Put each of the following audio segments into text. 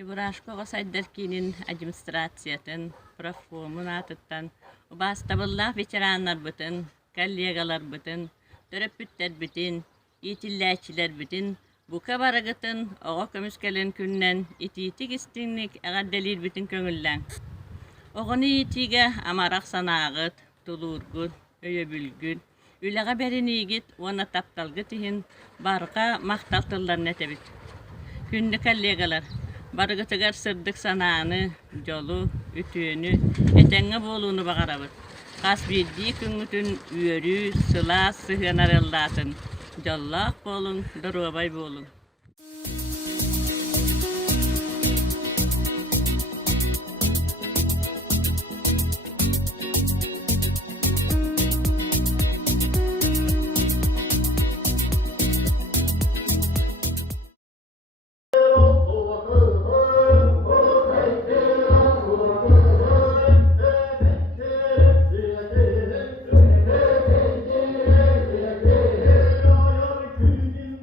Чебурашкова сайдаркинин администрациятын, профкомун атыттан, убастабыллах ветераннар бытын, коллегалар бытын, төрөппүттер бытын, итилләчилер бытын, бука барагытын, оға көміскелен күннен, ититик истинник ағадделир бытын көңілләң. Оғыны итиге амарақ санағыт, тулургут, өйөбүлгүт, үләға бәрінигит, оны тапталғы тихин, барға мақталтылар нәтебит. Күнді коллегалар, барыгытыгар сырдык санааны, жолу, үтүөнү, этеңе болууну багарабыт. Кас бирди күңүтүн үөрү, сыла, сыхынарыллаатын. Жоллақ болуң, дұрубай болуң.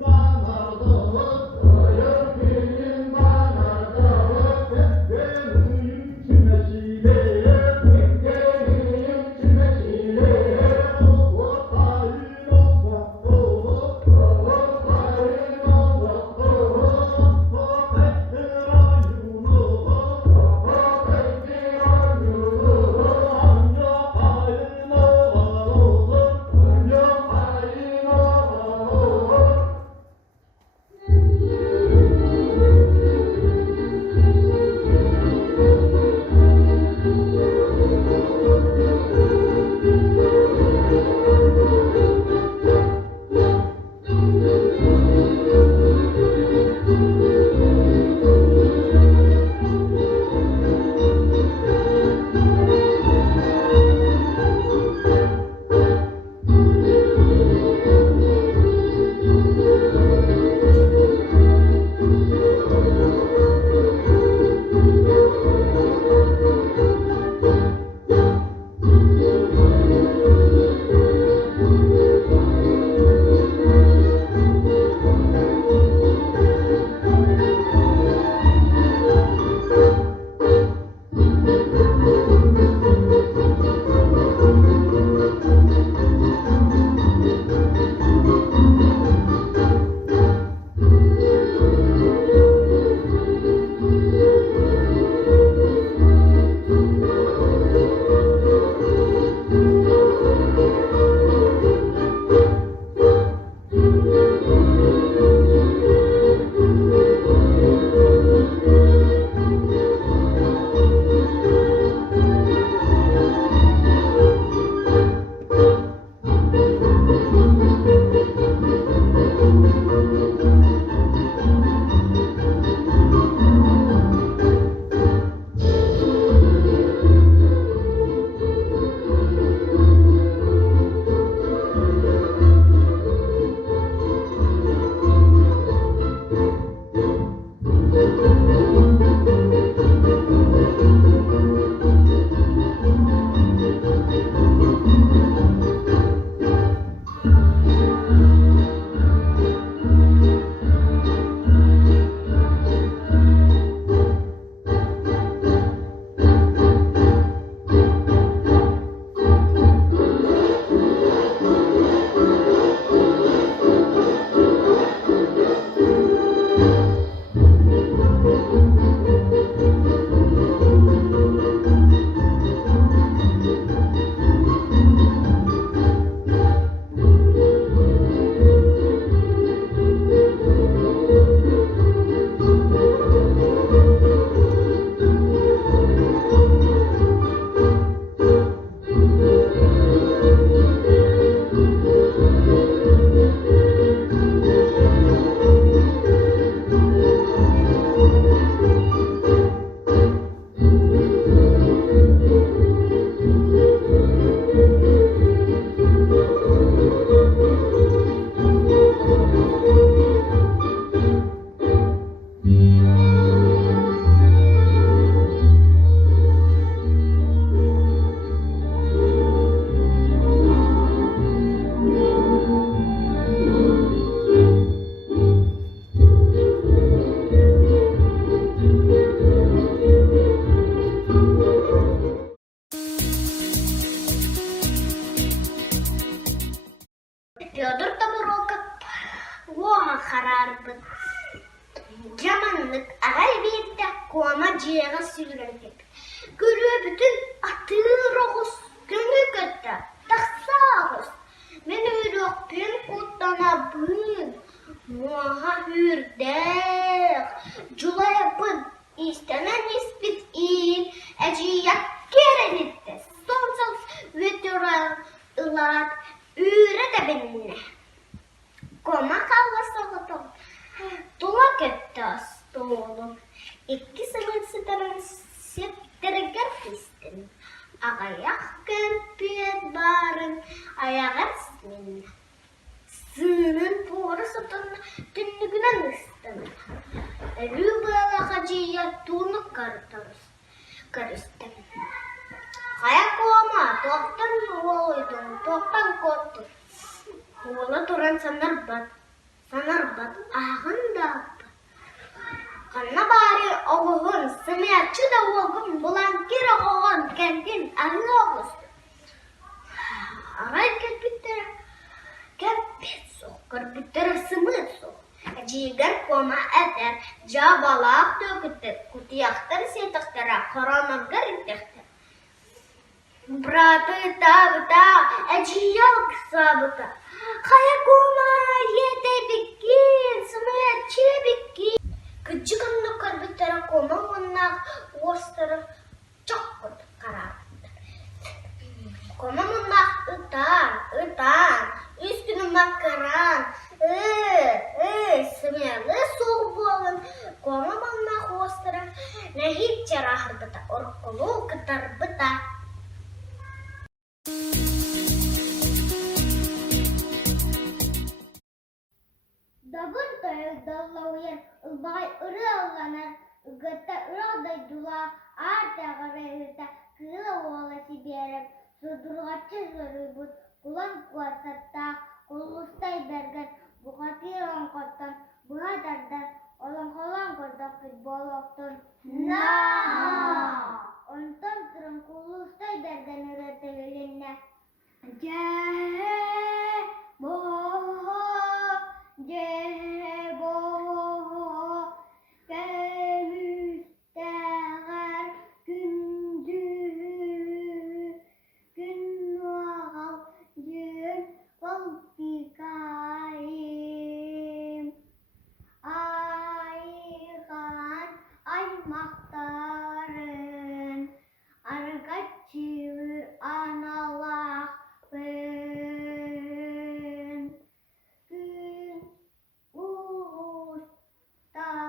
Bana koma ciğere sürüldük. Görüyor bütün atır oğuz, güngü götte, taksa oğuz. Men öyrökpün kutlana bün, muha hürdek, julayapın, istenen ispit in, eciyak kerenitte, sonsuz veteran ılat, üre de benimle. Koma kavgası oldum. Tulak etti astolum. İki sınırsıdan septerger pistin. Ağayak kempiyet barın ayağa ismin. Sığının poğru satın tünlüğüne nıstın. Ölü bağla hacıya tuğunu karıştın. Ayak olma, toktan oğluydun, toktan korktun. Oğla duran sanarbat, ahın da. Kanna bari oğun, sımiyatçı da oğun, bulan kira oğun, kendin ahın oğuz. Aray kepit sokar, bitir sımıt sok. Jigar koma eter, jabalak dökütür, kutiyaktır setaktıra, koronamgar intektir. Bratı tabıta, eciyok sabıta. Kaya koma yete bikin, sımiyatçı bikin. Kecikkan nukar bitara koma munnak, ostara çok karar. Koma munnak utan, üstünü makaran, sımiyatlı soğuk boğun. Koma munnak ostara, nehit cerah bita, orkulu ketar bita. Dabın toyu dallavuyen ılbay ırı avlanar, ıgıtta ırağday dula, arta garayıta, kıyıla oğla siberem, sudurgaççı zorubut, kulan kuasatta, kullustay bergen, bukati rongkottan, buhadardan, olan kolan kordak futboloktan. Ondan turun kullustay bergen ırıtılınne. Jebo kemüsteğer gündüz gün vagal gün valtikayım ayhan ay maktarın argaçı analak ben gün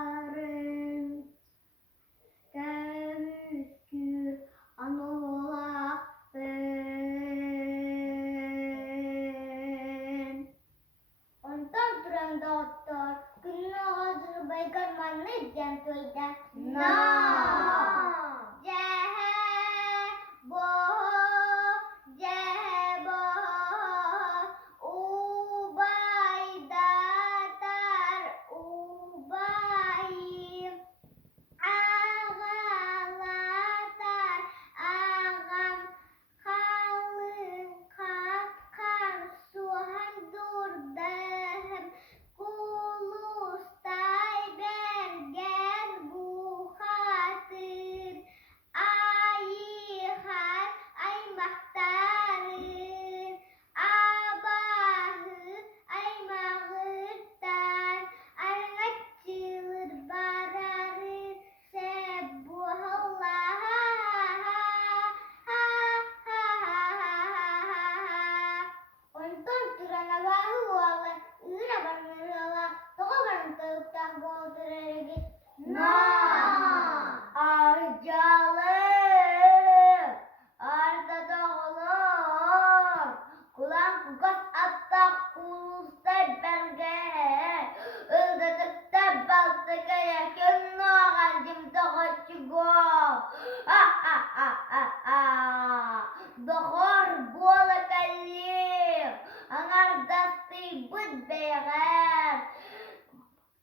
uğustarın kemüskür analak ben ondan duran doktor günlük hazır baygar manlı jantuyda Jebo Ubaidatar Ubayim Ağalatar ağam kalın kakar suhan durdım kulustay berger bu hatır ayhan ay mahtarın abahı ay mağırtan arnakçılır bararı sebuhallah ondan turana bahu oğlan ıra barnırala toğa barın tağıptan boğdurarı Arcalı Arda oğlum Kulan kukas attak kulustar belge Ildadıkta baltıka yakın ağacım toğaçıgo Dohor bola kallim Angar dasti bud beğer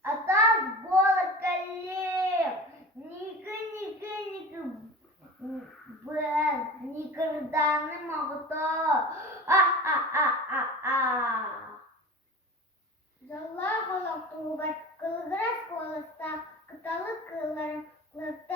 Atas bola kallim Nika ben nikırdanı mağda Zallah olak tuğbat kılgıras kolasta kıtalı kıllarım Kılıkta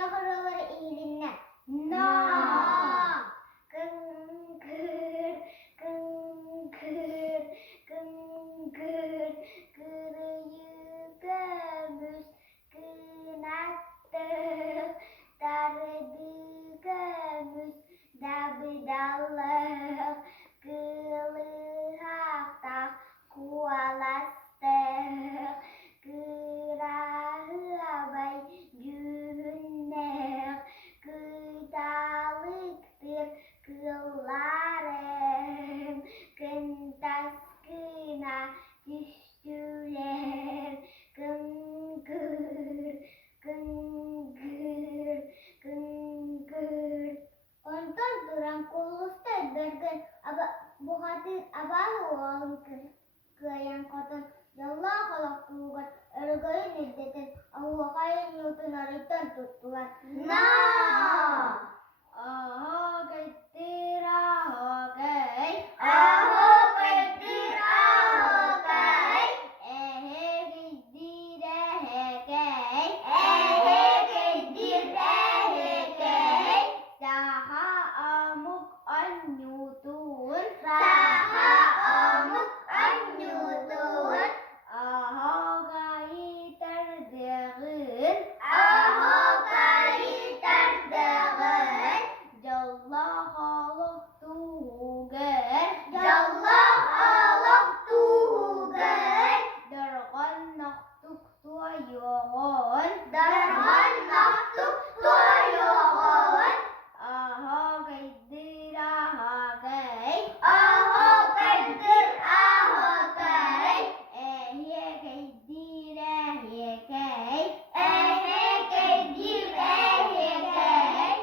kayak nyusun naritan tutuan. Na. Aho kaitir aho kai. Aho kaitir aho kai. Ehe kaitir ehe kai. Ehe kaitir ehe kai. Saha amuk anyutun. Saha amuk anyutun. Aho kaitar degin. Aho kaitar degin. Jalla khalaq tuhugan. Jalla khalaq tuhugan. Darqan naktuk tuayogon. Darhan naktuk tuayogon. Aho kaitir aho kai. Aho kaitir aho kai. Ehe kaitir ehe kai. Ehe kaitir ehe kai.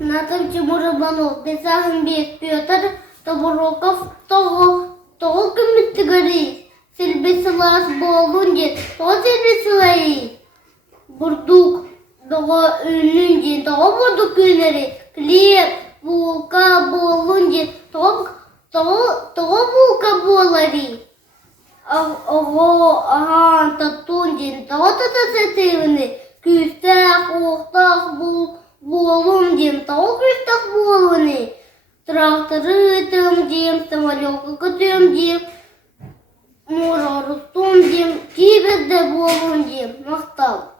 Натан Тимур Романов, Бесагамбек Петр, Табуроков, Того Кымыттыгари, Сельбесилас Болунди, То Сельбесилаи, Бурдук, Того Үнүнди, Того Бурдук Үнери, Клеп, Булка Болунди, Того Булка Болари, Ого, Ага, Татунди, Того Татасетивни, Küstah, Uhtah, Болун дем, того крестах болуны. Тракторы тем дем, самолётка тем дем, мора рустом дем, тебе де болун дем, мақтал.